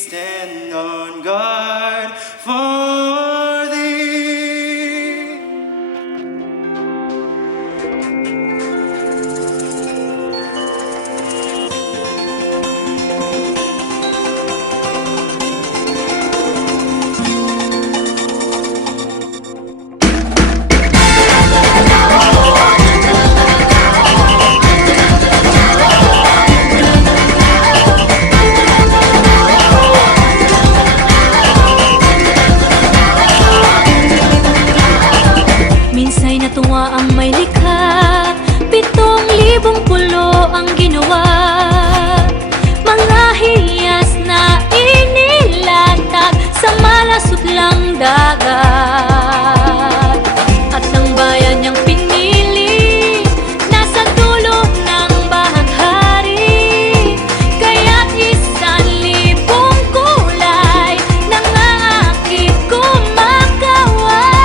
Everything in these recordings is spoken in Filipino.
stand on guard for thee. Minsa'y natuwa ang may likha, 7,000 pulo ang ginawa. Mga hiyas na inilatag sa malasot lang dagat. At ang bayan niyang pinili, nasa dulo ng bahaghari. Kaya't 1,000 kulay nangangakit kumakaway.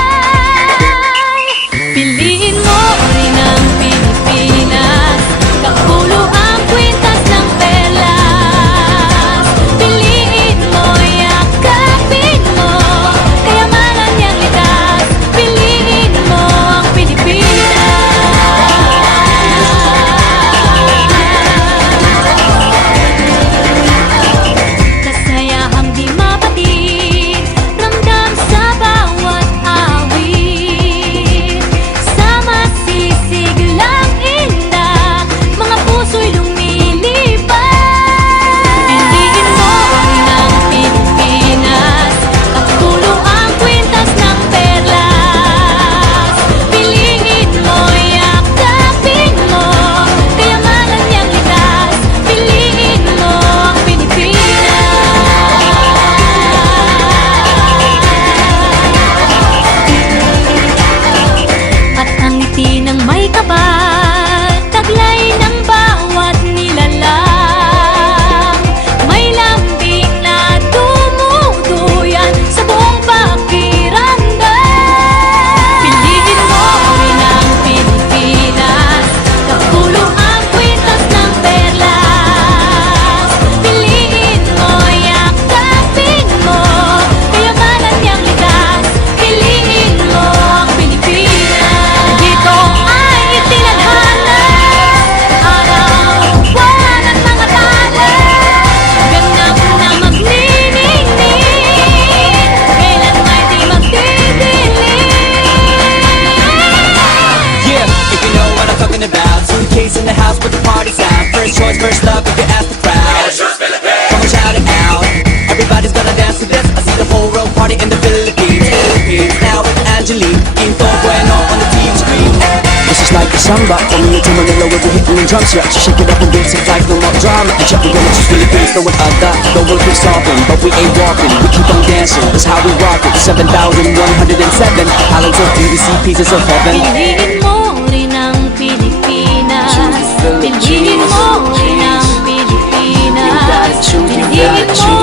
Piliin mo rin ang Pilipinas, kapulo ang kwintas ng perlas. Piliin mo, yakapin mo, kayamanan niyang likas. Piliin mo ang Pilipinas. Kasayahang di mapatid, ramdam sa bawat awit. Sa masisiglang inda, mga puso'y lumilipad. Piliin mo rin ang Pilipinas, kapulo ang kwintas ng perlas. Piliin mo, yakapin mo, kayamanan niyang likas. Piliin mo ang Pilipinas. At ang ngiti ng may kapal, taglay ng bawat nilalang. May lambing na dumuduyan sa buong pakiramdam. Piliin mo rin ang Pilipinas, kapulo ang kwintas ng perlas. Piliin mo, yakapin mo, kayamanan niyang likas. Piliin mo ang Pilipinas. Dito ay itinadhana, araw-buwan at mga tala. Ganap na magniningning, kailan may di magdidilim. Yeah, if you know what I'm talking about. Suitcase in the house, but the party's out. First choice, first love, if you ask the crowd. Come on, shout it out. Everybody's gonna dance to this. I see the whole world party in the Philippines. Now with Angelique, Info Bueno on the TV screen. This is like a samba, coming into Manila with the hitting and drums. Yeah, shake it up and basic like no more drama. And check, we're gonna choose Philippines, know what I got. Know what we're solving, but we ain't walking. We keep on dancing, that's how we rock it. 7,107 islands of beauty, pieces of heaven. Piliin mo rin ang Pilipinas. Piliin mo rin ang Pilipinas. Piliin mo